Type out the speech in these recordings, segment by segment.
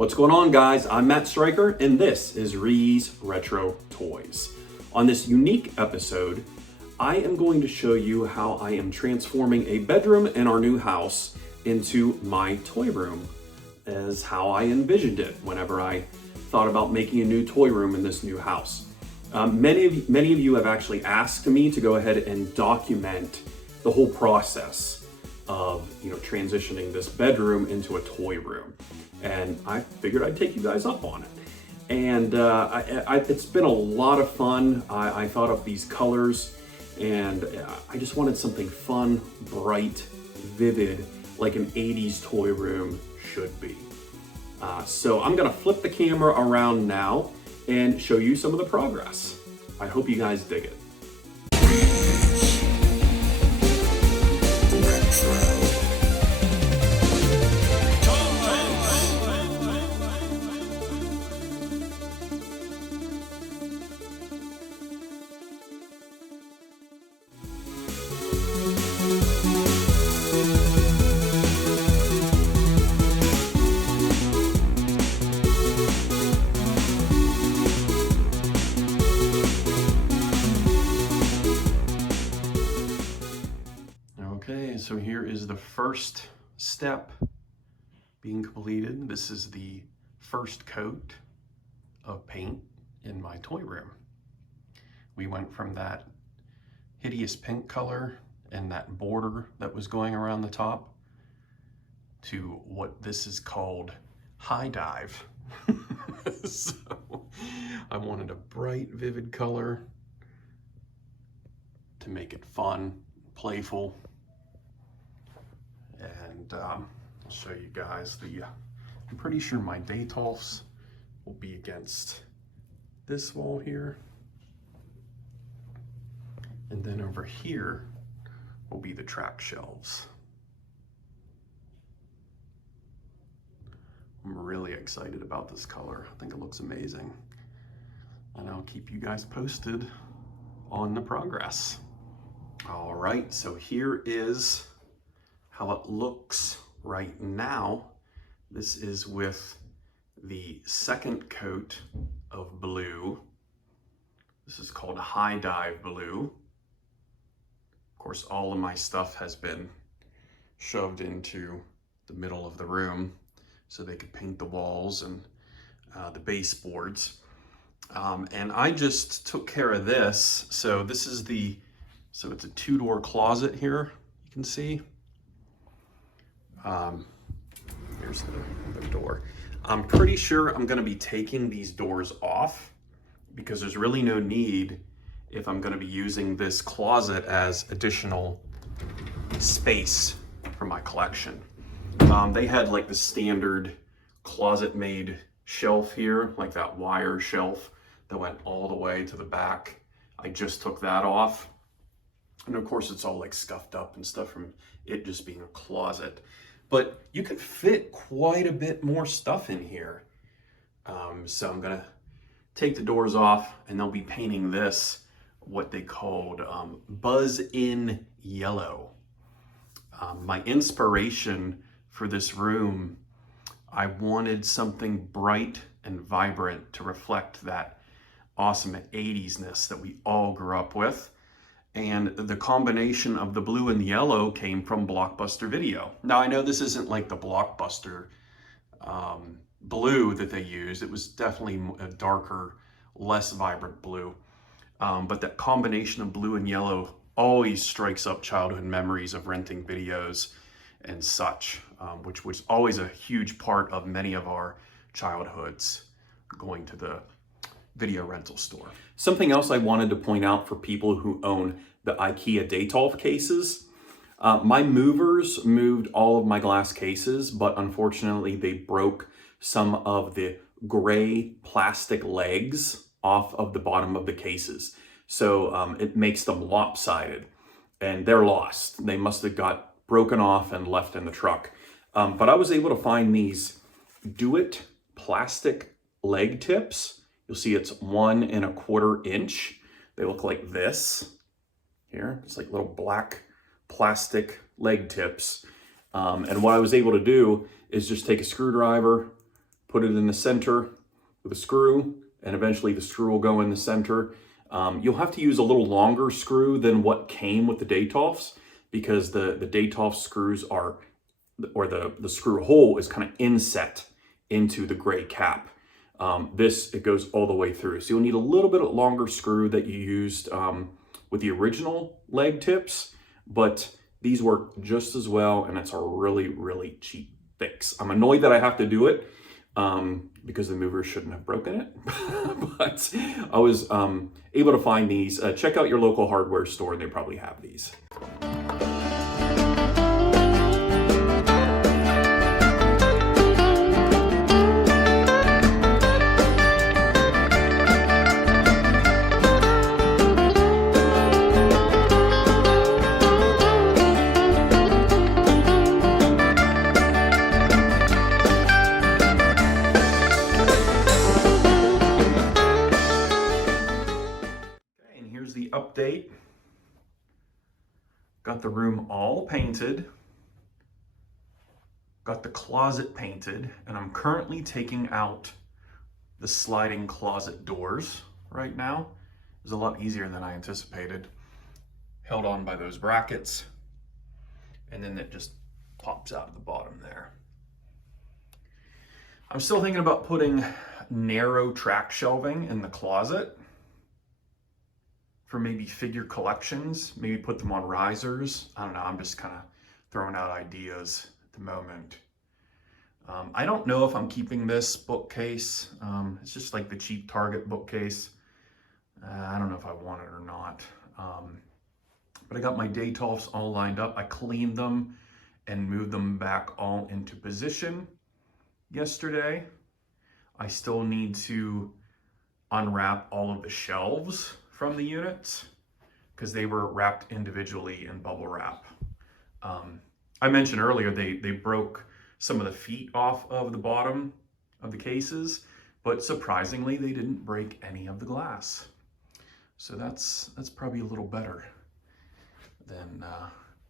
What's going on, guys? I'm Matt Stryker, and this is ReeYees Retro Toys. On this unique episode, I am going to show you how I am transforming a bedroom in our new house into my toy room, as how I envisioned it whenever I thought about making a new toy room in this new house. Many of you have actually asked me to go ahead and document the whole process of transitioning this bedroom into a toy room, and I figured I'd take you guys up on it. And it's been a lot of fun. I thought of these colors, and I just wanted something fun, bright, vivid, like an 80s toy room should be. So I'm gonna flip the camera around now and show you some of the progress. I hope you guys dig it. Okay, so here is the first step being completed. This is the first coat of paint in my toy room. We went from that hideous pink color and that border that was going around the top to what this is called high dive. So I wanted a bright, vivid color to make it fun, playful. And I'll show you guys I'm pretty sure my Detolfs will be against this wall here. And then over here will be the track shelves. I'm really excited about this color. I think it looks amazing. And I'll keep you guys posted on the progress. All right, so here is how it looks right now. This is with the second coat of blue. This is called High Dive Blue. Of course, all of my stuff has been shoved into the middle of the room so they could paint the walls and the baseboards. And I just took care of this. So this is so it's a two-door closet here, you can see. Here's the door. I'm pretty sure I'm gonna be taking these doors off because there's really no need if I'm gonna be using this closet as additional space for my collection. They had like the standard closet made shelf here, like that wire shelf that went all the way to the back. I just took that off. And of course it's all like scuffed up and stuff from it just being a closet. But you can fit quite a bit more stuff in here. So I'm gonna take the doors off and they'll be painting this, what they called Buzz in Yellow. My inspiration for this room, I wanted something bright and vibrant to reflect that awesome 80s-ness that we all grew up with. And the combination of the blue and the yellow came from Blockbuster Video. Now I know this isn't like the Blockbuster blue that they used. It was definitely a darker, less vibrant blue. But that combination of blue and yellow always strikes up childhood memories of renting videos and such, which was always a huge part of many of our childhoods, going to the video rental store. Something else I wanted to point out for people who own the IKEA Detolf cases. My movers moved all of my glass cases, but unfortunately they broke some of the gray plastic legs off of the bottom of the cases. So it makes them lopsided and they're lost. They must have got broken off and left in the truck. But I was able to find these Do It plastic leg tips. You'll see it's 1 1/4 inch. They look like this here. It's like little black plastic leg tips. And what I was able to do is just take a screwdriver, put it in the center with a screw, and eventually the screw will go in the center. You'll have to use a little longer screw than what came with the Detolfs, because the Detolf screws are, or the screw hole is kind of inset into the gray cap. It goes all the way through. So you'll need a little bit longer screw that you used with the original leg tips, but these work just as well, and it's a really, really cheap fix. I'm annoyed that I have to do it because the mover shouldn't have broken it, but I was able to find these. Check out your local hardware store, they probably have these. The update. Got the room all painted, got the closet painted, and I'm currently taking out the sliding closet doors right now. It was a lot easier than I anticipated. Held on by those brackets, and then it just pops out of the bottom there. I'm still thinking about putting narrow track shelving in the closet for maybe figure collections, maybe put them on risers. I don't know, I'm just kind of throwing out ideas at the moment. I don't know if I'm keeping this bookcase. It's just like the cheap Target bookcase. I don't know if I want it or not. But I got my Detolfs all lined up. I cleaned them and moved them back all into position yesterday. I still need to unwrap all of the shelves from the units because they were wrapped individually in bubble wrap. I mentioned earlier they broke some of the feet off of the bottom of the cases, but surprisingly they didn't break any of the glass. So that's probably a little better than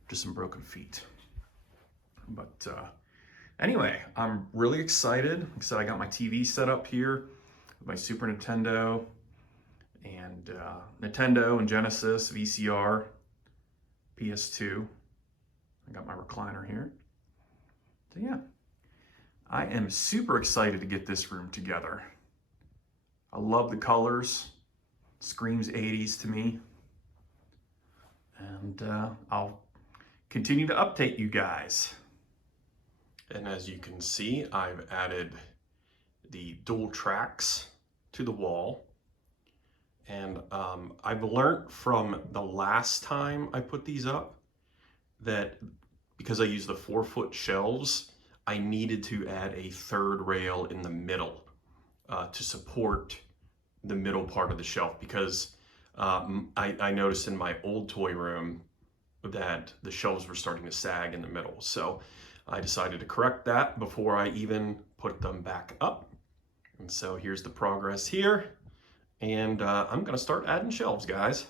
just some broken feet. But anyway, I'm really excited. Like I said, I got my TV set up here with my Super Nintendo and Nintendo and Genesis, VCR, PS2. I got my recliner here. So yeah, I am super excited to get this room together. I love the colors. Screams 80s to me. And I'll continue to update you guys. And as you can see, I've added the dual tracks to the wall. And I've learned from the last time I put these up that because I used the 4-foot shelves, I needed to add a third rail in the middle to support the middle part of the shelf, because I noticed in my old toy room that the shelves were starting to sag in the middle. So I decided to correct that before I even put them back up. And so here's the progress here. And I'm gonna start adding shelves, guys.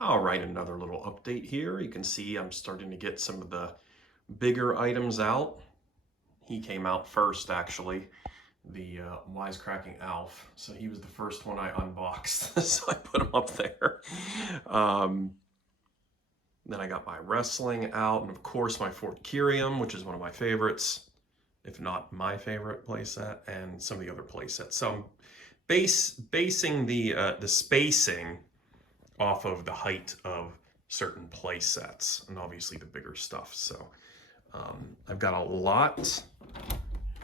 All right, another little update here. You can see I'm starting to get some of the bigger items out. He came out first, actually, the wisecracking Alf. So he was the first one I unboxed, so I put him up there. Then I got my wrestling out, and of course my Fort Curium, which is one of my favorites, if not my favorite playset, and some of the other playsets. So I'm basing the spacing off of the height of certain play sets, and obviously the bigger stuff. So I've got a lot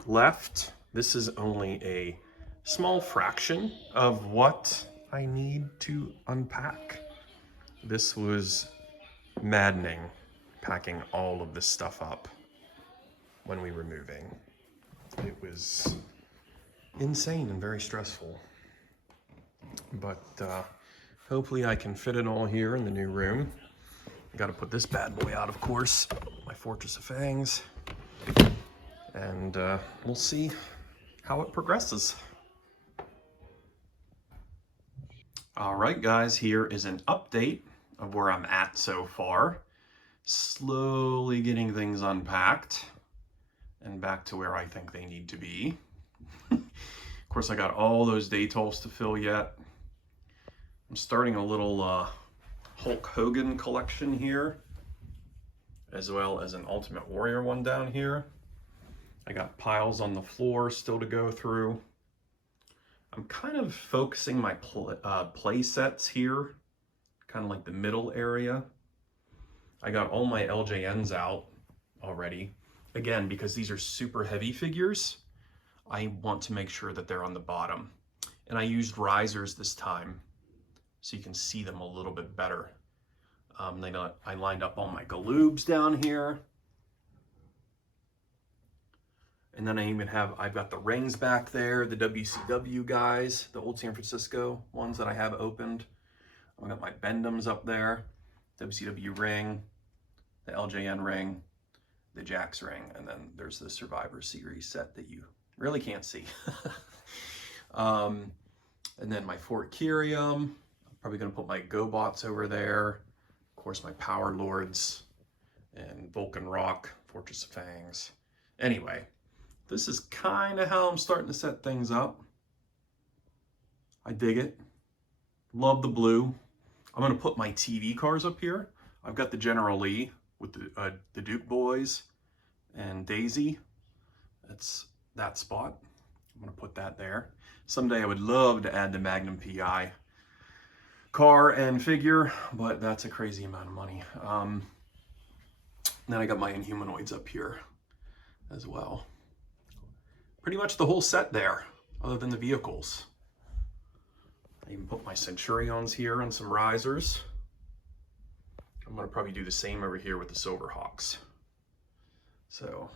left. This is only a small fraction of what I need to unpack. This was maddening, packing all of this stuff up when we were moving. It was insane and very stressful. But hopefully I can fit it all here in the new room. I gotta put this bad boy out, of course, my Fortress of Fangs. And we'll see how it progresses. All right, guys, here is an update of where I'm at so far. Slowly getting things unpacked. and back to where I think they need to be. Of course, I got all those Daytols to fill yet. I'm starting a little Hulk Hogan collection here, as well as an Ultimate Warrior one down here. I got piles on the floor still to go through. I'm kind of focusing my play sets here, kind of like the middle area. I got all my LJNs out already. Again, because these are super heavy figures, I want to make sure that they're on the bottom. And I used risers this time, so you can see them a little bit better. I lined up all my galoobs down here. And then I've got the rings back there, the WCW guys, the old San Francisco ones that I have opened. I've got my Bendhams up there, WCW ring, the LJN ring, the Jax ring, and then there's the Survivor Series set that you really can't see. And then my Fort Kyrium. I'm probably gonna put my GoBots over there. Of course, my Power Lords and Vulcan Rock, Fortress of Fangs. Anyway, this is kind of how I'm starting to set things up. I dig it. Love the blue. I'm gonna put my TV cars up here. I've got the General Lee with the Duke Boys and Daisy. That's that spot. I'm gonna put that there. Someday I would love to add the Magnum PI car and figure, but that's a crazy amount of money. Then I got my Inhumanoids up here as well. Pretty much the whole set there, other than the vehicles. I even put my Centurions here and some risers. I'm gonna probably do the same over here with the Silverhawks. So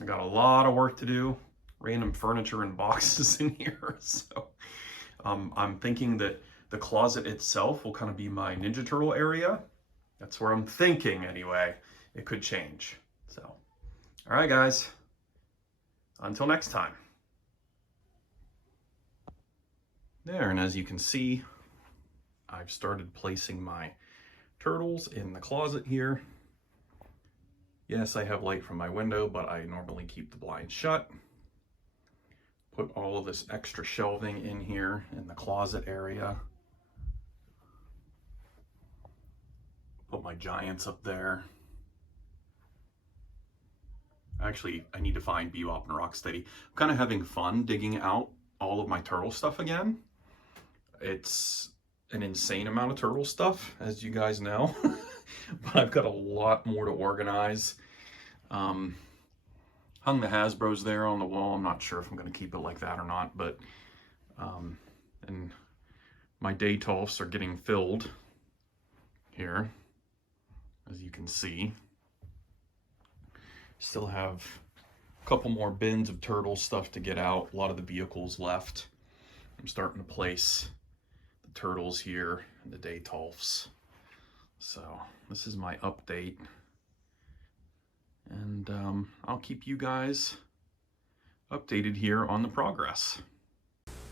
I got a lot of work to do, random furniture and boxes in here. So I'm thinking that the closet itself will kind of be my Ninja Turtle area. That's where I'm thinking anyway. It could change. So, all right guys, until next time. There, and as you can see, I've started placing my turtles in the closet here. Yes, I have light from my window, but I normally keep the blinds shut. Put all of this extra shelving in here in the closet area. Put my giants up there. Actually, I need to find Bebop and Rocksteady. I'm kind of having fun digging out all of my turtle stuff again. It's an insane amount of turtle stuff, as you guys know. But I've got a lot more to organize. Hung the Hasbros there on the wall. I'm not sure if I'm going to keep it like that or not, but and my Daytolfs are getting filled here, as you can see. Still have a couple more bins of turtle stuff to get out. A lot of the vehicles left. I'm starting to place the turtles here and the Daytolfs. So this is my update. And I'll keep you guys updated here on the progress.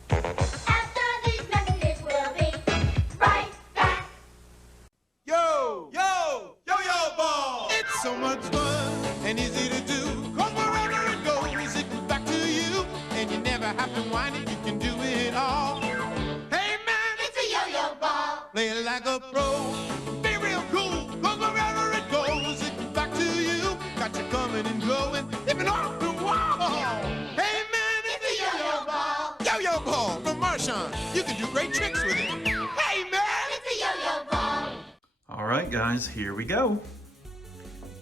After these messages, we'll be right back. Yo, yo, yo-yo ball! It's so much fun and easy to do. 'Cause wherever it goes, it comes back to you. And you never have to whine it, you can do it all. Hey man, It's a yo-yo ball. play it like a pro. Be real cool, 'cause wherever it goes, it comes back to you. Got you coming and going, even off the wall. Hey man, It's a yo-yo ball. yo-yo ball from Marshawn. You can do great tricks with it. Hey man! It's a yo-yo ball. All right, guys, here we go.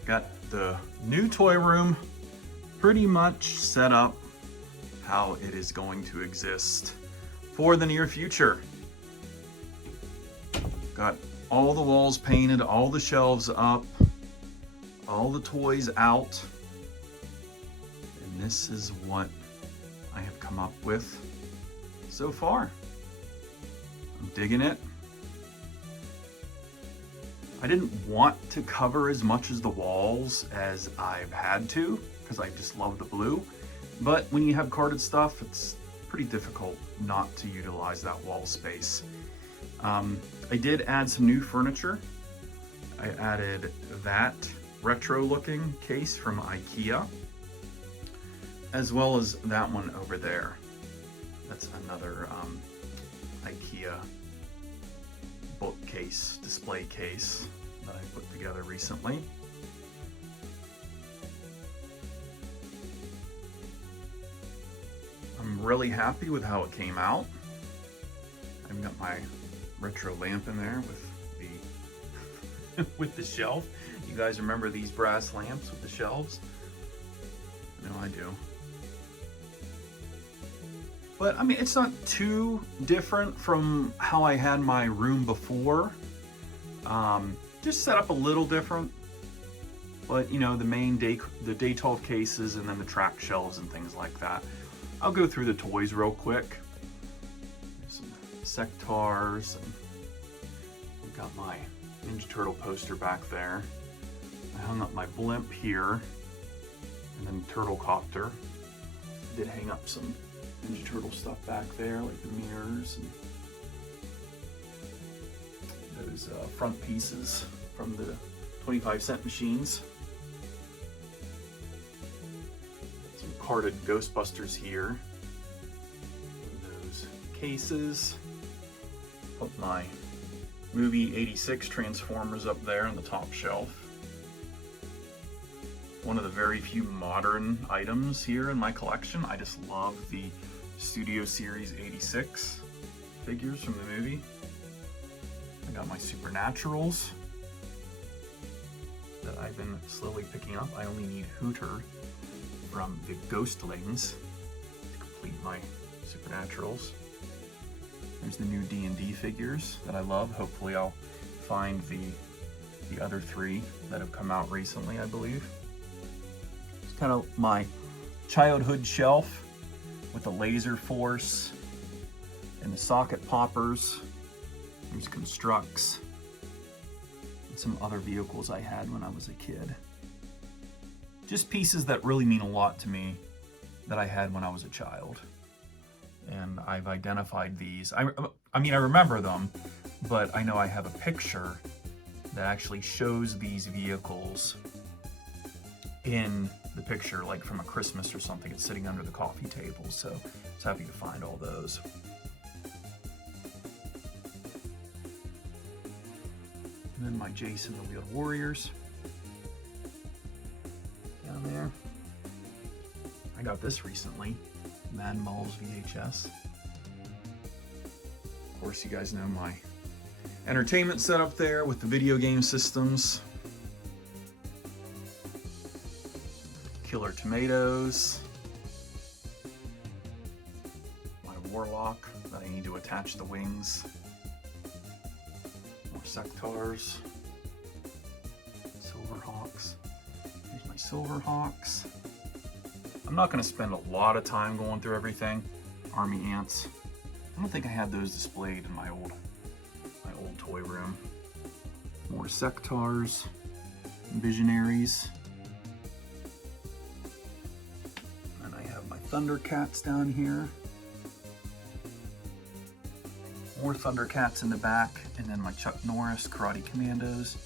Got the new toy room pretty much set up how it is going to exist for the near future. Got all the walls painted, all the shelves up, all the toys out. And this is what I have come up with so far. I'm digging it. I didn't want to cover as much as the walls as I've had to, because I just love the blue. But when you have carded stuff, it's pretty difficult not to utilize that wall space. I did add some new furniture. I added that retro looking case from IKEA. as well as that one over there. That's another IKEA bookcase, display case that I put together recently. I'm really happy with how it came out. I've got my retro lamp in there with the with the shelf. You guys remember these brass lamps with the shelves? I know I do. But I mean, it's not too different from how I had my room before. Just set up a little different. But you know, the main day 12 cases and then the track shelves and things like that. I'll go through the toys real quick. There's some sectars, and we've got my Ninja Turtle poster back there. I hung up my blimp here, and then Turtle Copter. Did hang up some Ninja Turtle stuff back there, like the mirrors and those front pieces from the 25-cent machines. Some carded Ghostbusters here. Those cases. Put my movie 86 Transformers up there on the top shelf. One of the very few modern items here in my collection. I just love the Studio Series 86 figures from the movie. I got my Supernaturals that I've been slowly picking up. I only need Hooter from the Ghostlings to complete my Supernaturals. There's the new D&D figures that I love. Hopefully I'll find the other three that have come out recently, I believe. It's kind of my childhood shelf with the Laser Force and the socket poppers. There's Constructs and some other vehicles I had when I was a kid. Just pieces that really mean a lot to me that I had when I was a child. And I've identified these. I mean, I remember them, but I know I have a picture that actually shows these vehicles in the picture, like from a Christmas or something. It's sitting under the coffee table, so I was happy to find all those. And then my Jason the Wheeled Warriors down there. I got this recently, M.a.s.k VHS. Of course, you guys know my entertainment setup there with the video game systems. Killer Tomatoes. My Warlock that I need to attach the wings. More Sectars. Silverhawks. Here's my Silverhawks. I'm not going to spend a lot of time going through everything. Army Ants. I don't think I had those displayed in my old toy room. More Sectars. Visionaries. And I have my Thundercats down here. More Thundercats in the back, and then my Chuck Norris Karate Commandos,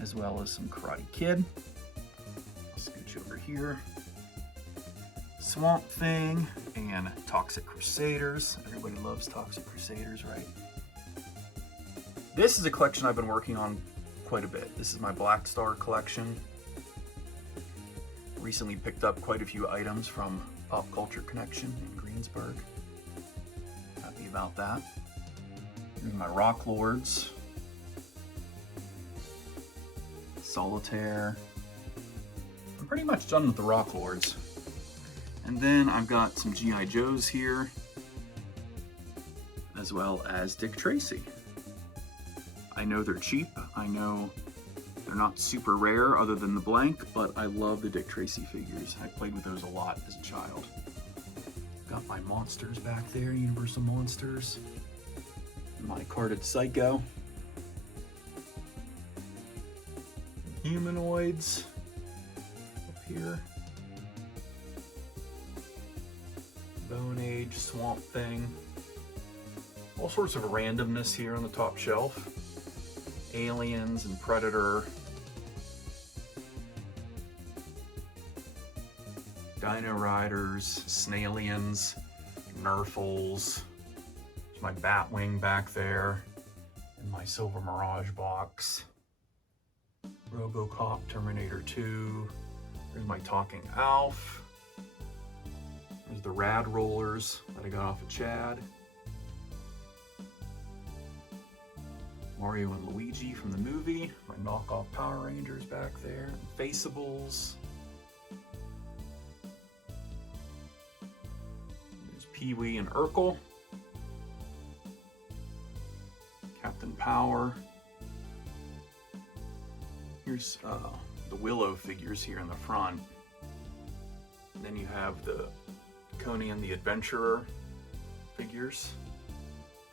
as well as some Karate Kid. I'll scooch over here. Swamp Thing and Toxic Crusaders. Everybody loves Toxic Crusaders, right? This is a collection I've been working on quite a bit. This is my Black Star collection. Recently picked up quite a few items from Pop Culture Connection in Greensburg. Happy about that. Here's my Rock Lords. Solitaire. I'm pretty much done with the Rock Lords. And then I've got some G.I. Joes here, as well as Dick Tracy. I know they're cheap. I know they're not super rare other than the blank, but I love the Dick Tracy figures. I played with those a lot as a child. Got my monsters back there, Universal Monsters. My carded Psycho. Humanoids up here. Bone Age, Swamp Thing. All sorts of randomness here on the top shelf. Aliens and Predator. Dino Riders, Snailians, Nerfles. There's my Batwing back there, and my Silver Mirage box. RoboCop, Terminator 2. There's my Talking Alf. There's the Rad Rollers that I got off of Chad. Mario and Luigi from the movie. My knockoff Power Rangers back there. Faceables. There's Pee-wee and Urkel. Captain Power. Here's the Willow figures here in the front. And then you have the Conan the Adventurer figures.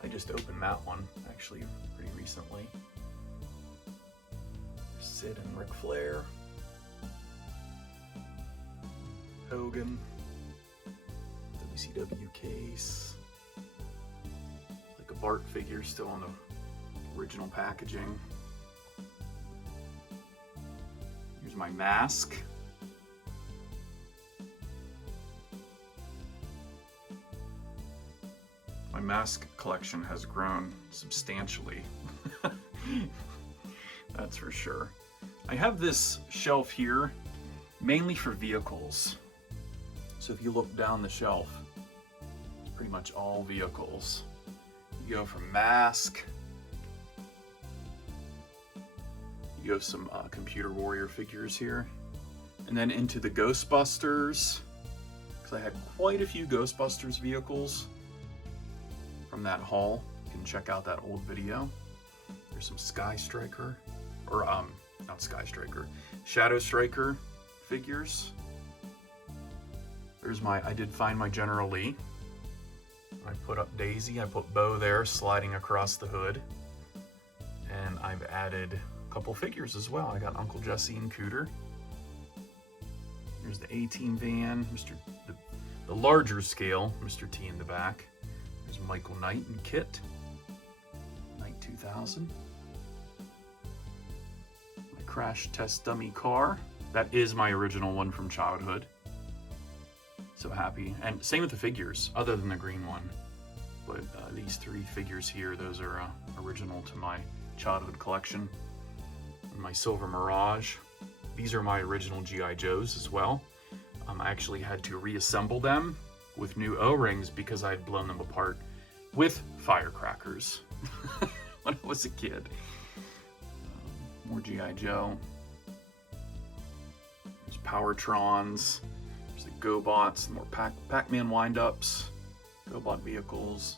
I just opened that one actually pretty recently. There's Sid and Ric Flair. Hogan. WCW case. Like a Bart figure still on the original packaging. Here's my M.a.s.k. My M.a.s.k collection has grown substantially. That's for sure. I have this shelf here mainly for vehicles. So if you look down the shelf, it's pretty much all vehicles. You go from M.a.s.k. You have some Computer Warrior figures here. And then into the Ghostbusters, because I had quite a few Ghostbusters vehicles from that haul. You can check out that old video. There's some Sky Striker, or not Sky Striker, Shadow Striker figures. There's I did find my General Lee. I put up Daisy, I put Bo there sliding across the hood. And I've added a couple figures as well. I got Uncle Jesse and Cooter. Here's the A-Team van, the larger scale, Mr. T in the back. There's Michael Knight and Kit, Knight 2000. My crash test dummy car. That is my original one from childhood. So happy. And same with the figures, other than the green one. But these three figures here, those are original to my childhood collection. And my Silver Mirage. These are my original G.I. Joes as well. I actually had to reassemble them with new O-rings because I had blown them apart with firecrackers when I was a kid. More G.I. Joe. There's Powertrons. There's the GoBots, more Pac-Man wind-ups, GoBot vehicles.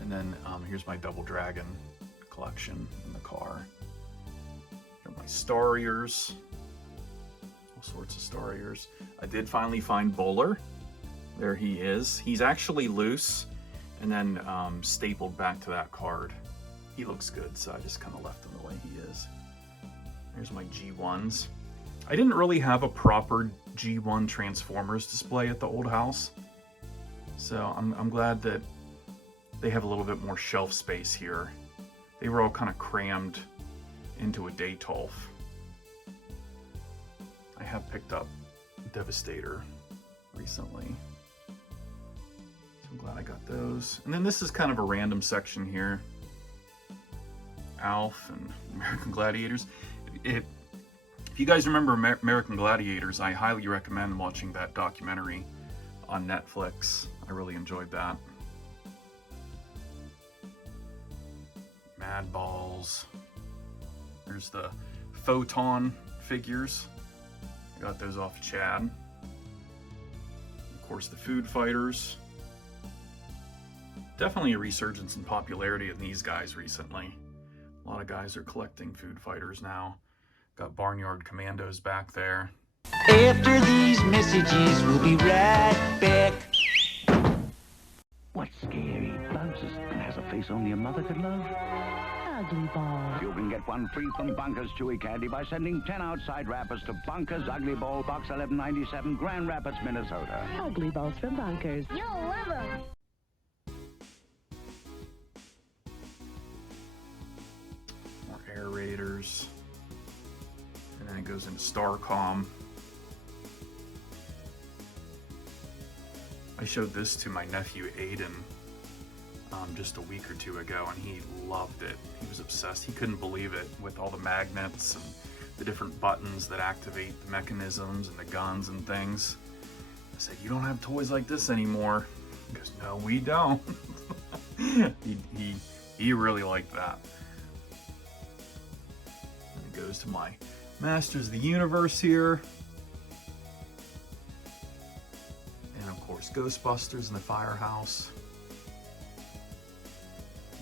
And then here's my Double Dragon collection in the car. Here are my Starriers. All sorts of Starriers. I did finally find Bowler. There he is. He's actually loose and then stapled back to that card. He looks good, so I just kind of left him the way he is. There's my G1s. I didn't really have a proper G1 Transformers display at the old house, so I'm glad that they have a little bit more shelf space here. They were all kind of crammed into a Daytolf. I have picked up Devastator recently. So I'm glad I got those. And then this is kind of a random section here. Alf and American Gladiators. If you guys remember American Gladiators, I highly recommend watching that documentary on Netflix. I really enjoyed that. Mad Balls. There's the Photon figures. I got those off Chad. Of course, the Food Fighters. Definitely a resurgence in popularity of these guys recently. A lot of guys are collecting Food Fighters now. Got Barnyard Commandos back there. After these messages, we'll be right back. What scary bounces and has a face only a mother could love? Ugly Ball. You can get one free from Bunker's Chewy Candy by sending 10 outside wrappers to Bunker's Ugly Ball, Box 1197, Grand Rapids, Minnesota. Ugly Balls from Bunkers. You'll love 'em. More Air Raiders. And then it goes into Starcom. I showed this to my nephew Aiden just a week or two ago, and he loved it. He was obsessed. He couldn't believe it with all the magnets and the different buttons that activate the mechanisms and the guns and things. I said, "You don't have toys like this anymore." He goes, "No, we don't." he really liked that. And it goes to my Masters of the Universe here. And of course, Ghostbusters in the firehouse.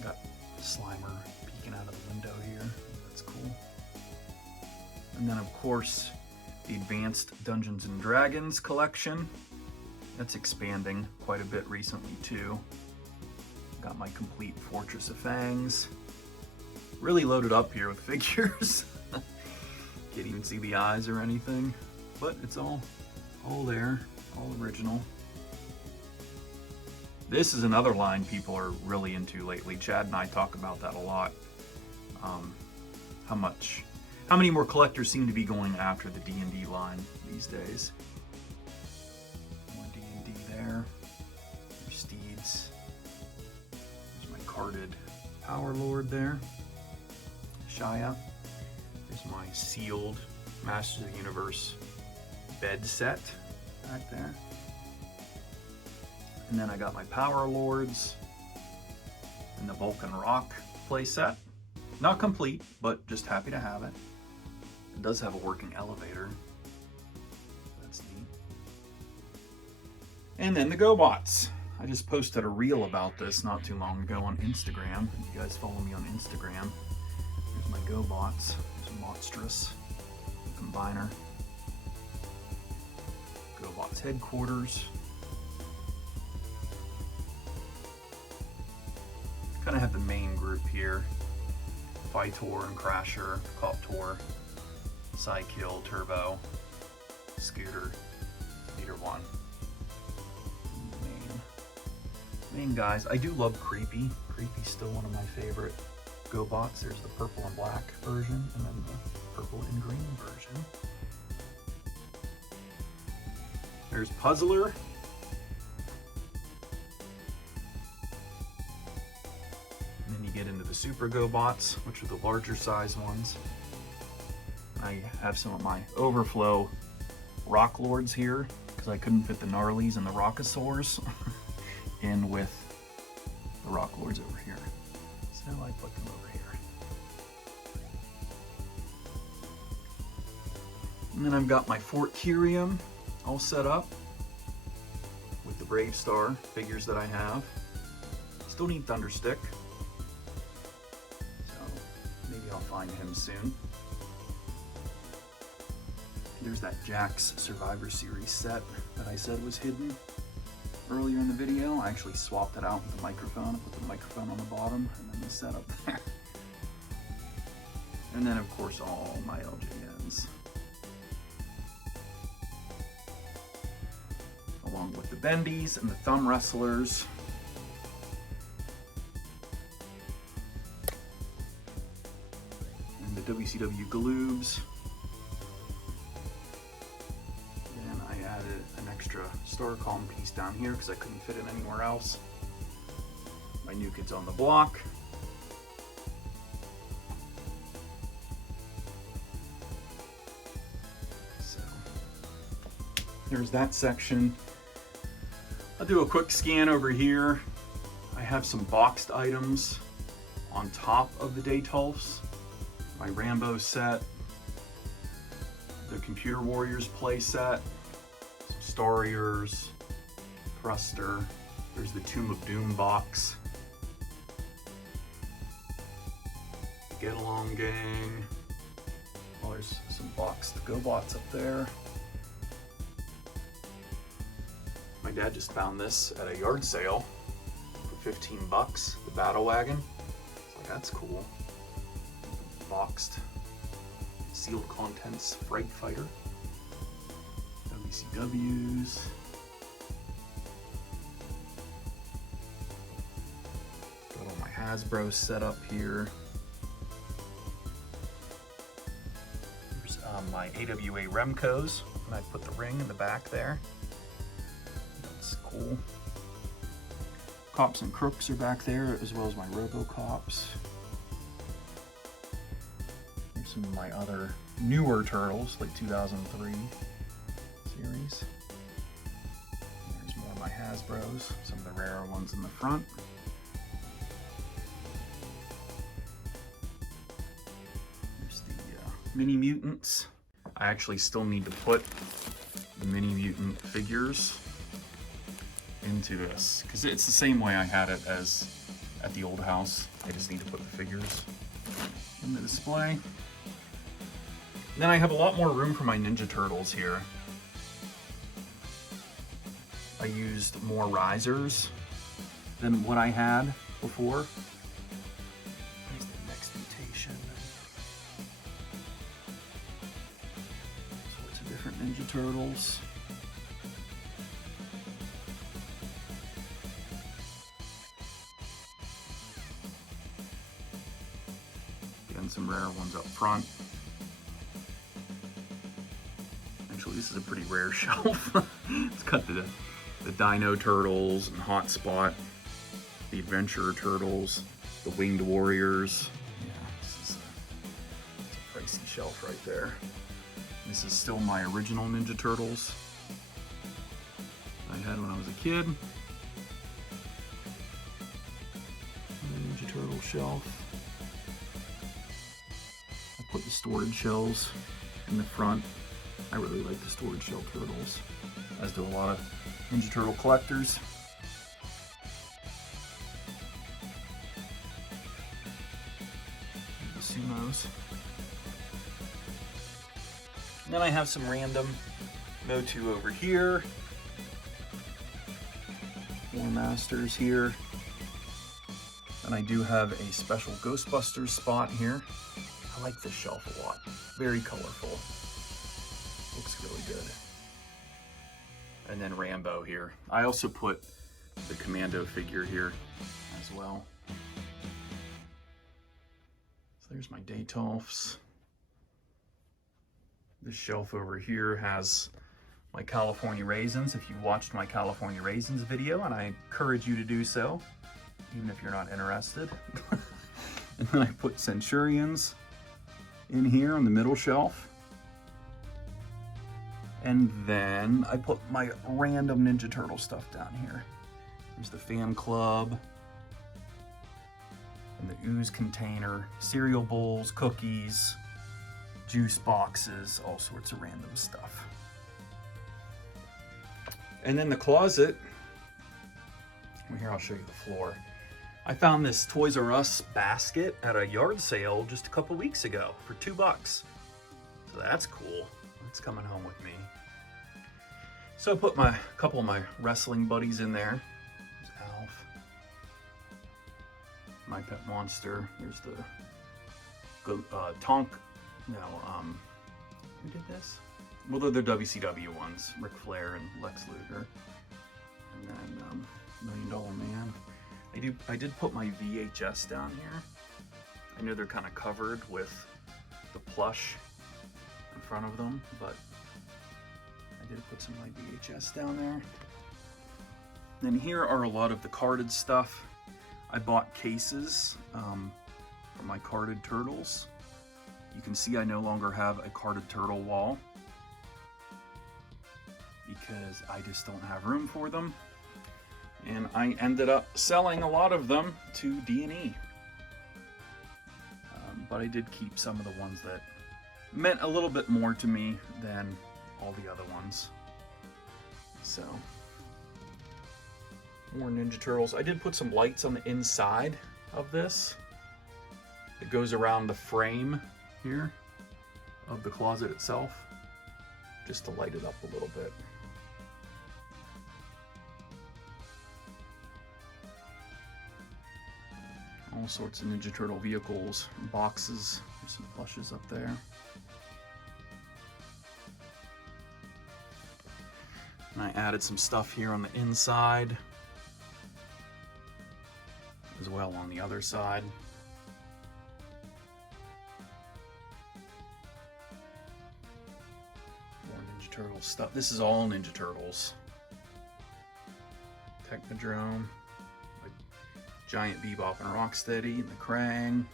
Got Slimer peeking out of the window here. That's cool. And then of course, the Advanced Dungeons and Dragons collection. That's expanding quite a bit recently too. Got my complete Fortress of Fangs. Really loaded up here with figures. Can't even see the eyes or anything, but it's all there, all original. This is another line people are really into lately. Chad and I talk about that a lot. How many more collectors seem to be going after the D&D line these days? More D&D there. There's Steeds. There's my carded Power Lord there. Shia. There's my sealed Masters of the Universe bed set back there. And then I got my Power Lords and the Vulcan Rock playset. Not complete, but just happy to have it. It does have a working elevator. That's neat. And then the GoBots. I just posted a reel about this not too long ago on Instagram. If you guys follow me on Instagram, there's my GoBots. There's a Monstrous Combiner. GoBots headquarters. Kind of have the main group here. Vitor and Crasher, Coptor, Psykill, Turbo, Scooter, Leader 1. Main guys. I do love Creepy. Creepy's still one of my favorite GoBots. There's the purple and black version, and then the purple and green version. There's Puzzler. And then you get into the Super GoBots, which are the larger size ones. I have some of my Overflow Rock Lords here, because I couldn't fit the Gnarlies and the Rockosaurs in with the Rock Lords over here. So I put them over here. And then I've got my Fort Kyrium all set up with the Brave Star figures that I have. Still need Thunderstick, so maybe I'll find him soon. There's that Jax Survivor Series set that I said was hidden earlier in the video. I actually swapped it out with the microphone. I put the microphone on the bottom and then the setup there. And then of course all my LJNs. Along with the Bendies and the Thumb Wrestlers. And the WCW Galoobs. And I added an extra Star Calm piece down here because I couldn't fit it anywhere else. My New Kids on the Block. So there's that section. I'll do a quick scan over here. I have some boxed items on top of the Daytulfs. My Rambo set, the Computer Warriors play set, some Stariers, Thruster. There's the Tomb of Doom box. Get Along Gang. Oh, there's some boxed GoBots up there. My dad just found this at a yard sale for 15 bucks, the Battle Wagon. It's like, that's cool. Boxed, sealed contents, Fright Fighter. WCWs. Got all my Hasbro set up here. Here's my AWA Remcos, and I put the ring in the back there. That's cool. cool. Cops and Crooks are back there, as well as my RoboCops. Here's some of my other newer turtles, like 2003 series. There's more of my Hasbros, some of the rarer ones in the front. There's the Mini Mutants. I actually still need to put the Mini Mutant figures into this, because it's the same way I had it as at the old house. I just need to put the figures in the display. Then I have a lot more room for my Ninja Turtles here. I used more risers than what I had before. There's the next mutation. Sorts of different Ninja Turtles. Getting some rare ones up front. Actually, this is a pretty rare shelf. It's got the Dino Turtles and Hotspot, the Adventurer Turtles, the Winged Warriors. Yeah, this is a pricey shelf right there. This is still my original Ninja Turtles I had when I was a kid. The Ninja Turtle shelf. I put the storage shells in the front. I really like the storage shell turtles, as do a lot of Ninja Turtle collectors. The Sumos. And then I have some random Motu over here. More Masters here. And I do have a special Ghostbusters spot here. I like this shelf a lot. Very colorful. Looks really good. And then Rambo here. I also put the Commando figure here as well. So there's my Daytolfs. This shelf over here has my California Raisins, if you watched my California Raisins video, and I encourage you to do so, even if you're not interested. And then I put Centurions in here on the middle shelf. And then I put my random Ninja Turtle stuff down here. There's the fan club, and the ooze container, cereal bowls, cookies, juice boxes, all sorts of random stuff. And then the closet, well, here I'll show you the floor. I found this Toys R Us basket at a yard sale just a couple weeks ago for $2. So that's cool. It's coming home with me. So I put a couple of my wrestling buddies in there. There's Alf, My Pet Monster. There's the Tonk. No, who did this? Well, they're the WCW ones, Ric Flair and Lex Luger. And then $1 Million Man. I did put my VHS down here. I know they're kind of covered with the plush in front of them, but I did put some of my VHS down there. Then here are a lot of the carded stuff. I bought cases for my carded turtles. You can see I no longer have a carded turtle wall because I just don't have room for them. And I ended up selling a lot of them to D&E. But I did keep some of the ones that meant a little bit more to me than all the other ones. So, more Ninja Turtles. I did put some lights on the inside of this. It goes around the frame here of the closet itself, just to light it up a little bit. All sorts of Ninja Turtle vehicles, boxes. There's some plushes up there. And I added some stuff here on the inside, as well on the other side. More Ninja Turtle stuff. This is all Ninja Turtles. Technodrome, like Giant Bebop and Rocksteady, and the Krang.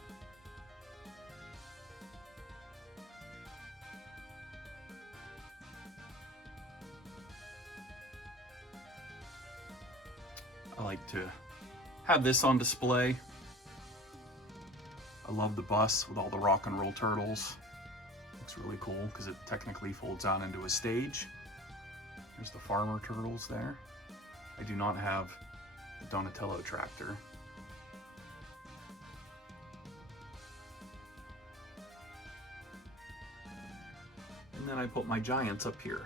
I like to have this on display. I love the bus with all the rock and roll turtles. Looks really cool because it technically folds out into a stage. There's the farmer turtles there. I do not have the Donatello tractor. And then I put my giants up here.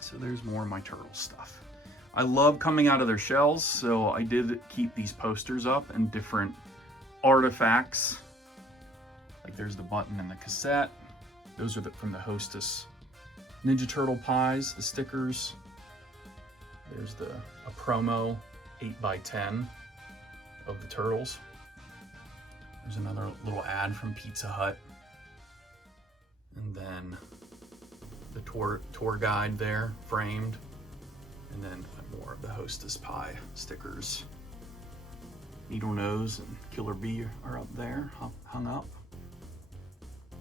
So there's more of my turtle stuff. I love coming out of their shells, so I did keep these posters up and different artifacts. Like there's the button and the cassette. Those are from the Hostess Ninja Turtle pies, the stickers. There's a promo 8x10 of the turtles. There's another little ad from Pizza Hut. And then the tour guide there, framed. And then more of the Hostess pie stickers. Needle Nose and Killer Bee are up there, hung up.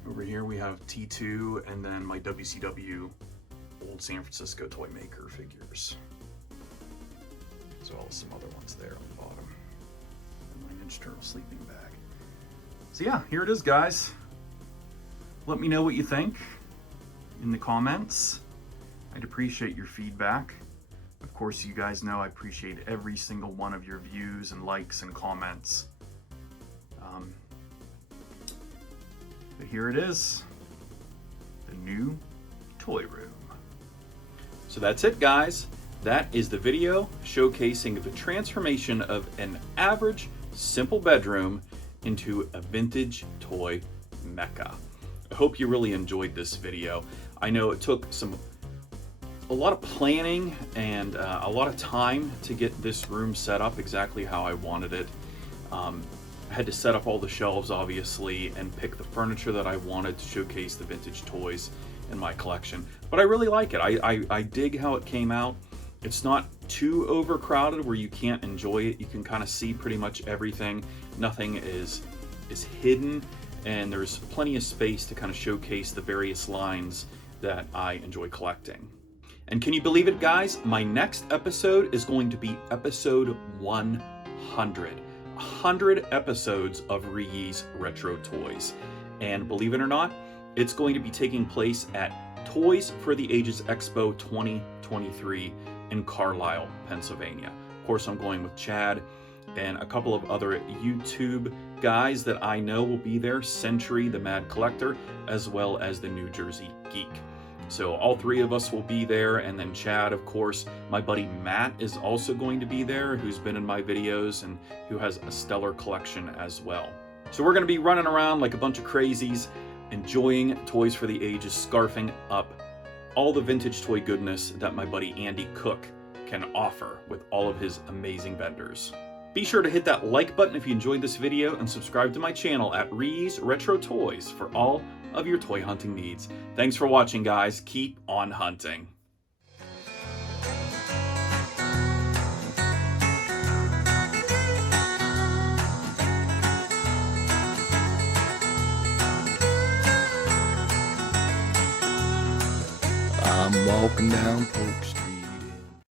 Over here we have T2 and then my WCW old San Francisco toy maker figures. As well as some other ones there on the bottom. And my Ninja Turtle sleeping bag. So yeah, here it is, guys. Let me know what you think in the comments. I'd appreciate your feedback. Of course, you guys know I appreciate every single one of your views and likes and comments. But here it is, the new toy room. So that's it, guys. That is the video showcasing the transformation of an average, simple bedroom into a vintage toy mecca. I hope you really enjoyed this video. I know it took a lot of planning and a lot of time to get this room set up exactly how I wanted it. I had to set up all the shelves, obviously, and pick the furniture that I wanted to showcase the vintage toys in my collection. But I really like it. I dig how it came out. It's not too overcrowded where you can't enjoy it. You can kind of see pretty much everything. Nothing is hidden, and there's plenty of space to kind of showcase the various lines that I enjoy collecting. And can you believe it, guys? My next episode is going to be episode 100. 100 episodes of ReeYees Retro Toys. And believe it or not, it's going to be taking place at Toys for the Ages Expo 2023 in Carlisle, Pennsylvania. Of course, I'm going with Chad and a couple of other YouTube guys that I know will be there, Century, the Mad Collector, as well as the New Jersey Geek. So all three of us will be there, and then Chad, of course, my buddy Matt is also going to be there, who's been in my videos and who has a stellar collection as well. So we're going to be running around like a bunch of crazies, enjoying Toys for the Ages, scarfing up all the vintage toy goodness that my buddy Andy Cook can offer with all of his amazing vendors. Be sure to hit that like button if you enjoyed this video and subscribe to my channel at ReeYees Retro Toys for all of your toy hunting needs. Thanks for watching, guys. Keep on hunting. I'm walking down Polk Street.